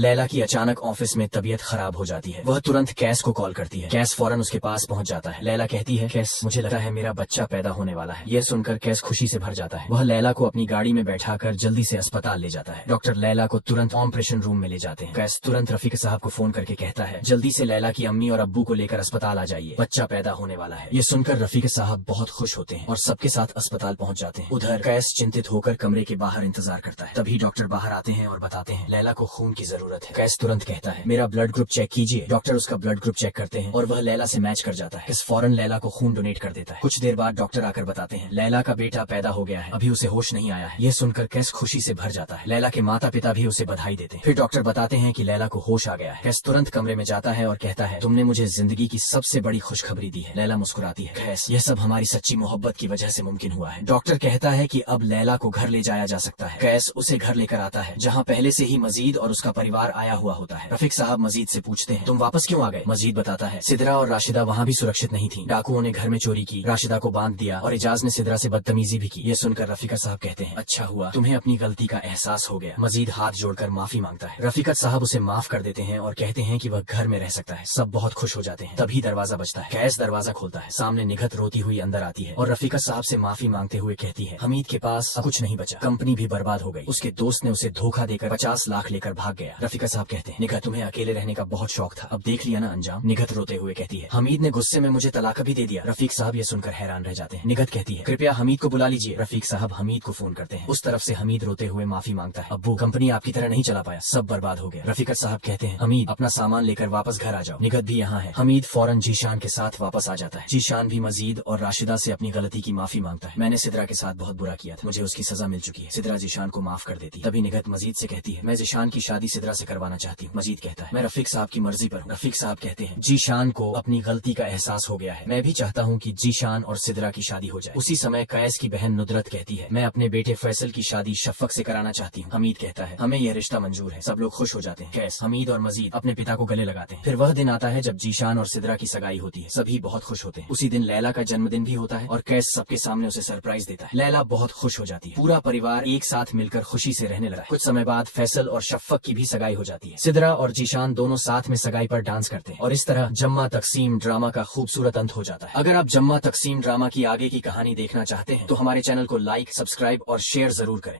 लैला की अचानक ऑफिस में तबीयत खराब हो जाती है। वह तुरंत कैस को कॉल करती है। कैस फौरन उसके पास पहुंच जाता है। लैला कहती है, कैस, मुझे लगता है मेरा बच्चा पैदा होने वाला है। यह सुनकर कैस खुशी से भर जाता है। वह लैला को अपनी गाड़ी में बैठाकर जल्दी से अस्पताल ले जाता है। डॉक्टर लैला को तुरंत ऑपरेशन रूम में ले जाते हैं। कैस तुरंत रफीक साहब को फोन करके कहता है, जल्दी से लैला की अम्मी और अब्बू को लेकर अस्पताल आ जाइए, बच्चा पैदा होने वाला है। ये सुनकर रफीक साहब बहुत खुश होते हैं और सबके साथ अस्पताल पहुंच जाते हैं। उधर कैस चिंतित होकर कमरे के बाहर इंतजार करता है। तभी डॉक्टर बाहर आते हैं और बताते हैं, लैला को खून की जरूरत है। कैस तुरंत कहता है, मेरा ब्लड ग्रुप चेक कीजिए। डॉक्टर उसका ब्लड ग्रुप चेक करते हैं और वह लैला से मैच कर जाता है। कैस फौरन लैला को खून डोनेट कर देता है। कुछ देर बाद डॉक्टर आकर बताते हैं, लैला का बेटा पैदा हो गया है, अभी उसे होश नहीं आया है। यह सुनकर कैस खुशी से भर जाता है। लैला के माता पिता भी उसे बधाई देते हैं। फिर डॉक्टर बताते हैं कि लैला को होश आ गया है। कैस तुरंत कमरे में जाता है और कहता है, तुमने मुझे जिंदगी की सबसे बड़ी खुशखबरी दी है। लैला मुस्कुराती है, कैस, यह सब हमारी सच्ची मोहब्बत की वजह से मुमकिन हुआ है। डॉक्टर कहता है कि अब लैला को घर ले जाया जा सकता है। कैस उसे घर लेकर आता है, जहाँ पहले से ही मजीद और उसका परिवार आया हुआ होता है। रफीक साहब मजीद से पूछते हैं, तुम वापस क्यों आ गए? मजीद बताता है, सिदरा और राशिदा वहाँ भी सुरक्षित नहीं थी। डाकुओं ने घर में चोरी की, राशिदा को बांध दिया और इजाज ने सिदरा से बदतमीजी भी की। ये सुनकर रफीकत साहब कहते हैं, अच्छा हुआ तुम्हें अपनी गलती का एहसास हो गया। मजीद हाथ जोड़कर माफी मांगता है। रफीकत साहब उसे माफ कर देते हैं और कहते हैं कि वह घर में रह सकता है। सब बहुत खुश हो जाते हैं। तभी दरवाजा बजता है। कैस दरवाजा खोलता है। सामने निघत रोती हुई अंदर आती है और रफीकत साहब से माफी मांगते हुए कहती है, हमीद के पास अब कुछ नहीं बचा, कंपनी भी बर्बाद हो गई। उसके दोस्त ने उसे धोखा देकर 50 लाख लेकर भाग गया। रफीकत साहब कहते हैं, निघत, तुम्हें अकेले रहने का बहुत शौक था, अब देख लिया ना अंजाम। निघत रोते हुए कहती है, हमीद ने गुस्से में मुझे तलाक भी दे दिया। रफीक साहब ये सुनकर हैरान रह जाते हैं। निघत कहती है, कृपया हमीद को बुला लीजिए। रफीक साहब हमीद को फोन करते हैं। उस तरफ से हमीद रोते हुए माफी मांगता है, अब्बू, कंपनी आपकी तरह नहीं चला पाया, सब बर्बाद हो गया। रफीकत साहब कहते हैं, हमीद, अपना सामान लेकर वापस घर आ जाओ, निघत भी यहाँ है। हमीद फौरन जीशान के साथ वापस आ जाता है। जीशान भी मजीद और राशिदा से अपनी गलती की माफी मांगता है। मैंने सिदरा के साथ बहुत बुरा किया था, मुझे उसकी सजा मिल चुकी है। सिदरा जीशान को माफ कर देती है। तभी निघत मजीद से कहती है, मैं जीशान की शादी सिदरा से करवाना चाहती हूँ। मजीद कहता है, मैं रफीक साहब की मर्जी पर हूँ। रफीक साहब कहते हैं, जीशान को अपनी गलती का एहसास हो गया है, मैं भी चाहता हूँ कि जीशान और सिदरा की शादी हो जाए। उसी समय कैस की बहन नुदरत कहती है, मैं अपने बेटे फैसल की शादी शफक से कराना चाहती हूँ। हमीद कहता है, हमें यह रिश्ता मंजूर है। सब लोग खुश हो जाते हैं। कैस, हमीद और मजीद अपने पिता को गले लगाते हैं। फिर वह दिन आता है जब जीशान और सिदरा की सगाई होती है। सभी बहुत खुश होते हैं। उसी दिन लैला का जन्मदिन भी होता है और कैस सबके सामने उसे सरप्राइज देता है। लैला बहुत खुश हो जाती है। पूरा परिवार एक साथ मिलकर खुशी से रहने लगा है। कुछ समय बाद फैसल और शफक की भी सगाई हो जाती है। सिदरा और जीशान दोनों साथ में सगाई पर डांस करते हैं और इस तरह जम्मा तकसीम ड्रामा का खूबसूरत अंत हो जाता है। अगर आप जम्मा तकसीम ड्रामा की आगे की कहानी देखना चाहते हैं तो हमारे चैनल को लाइक, सब्सक्राइब और शेयर जरूर करें।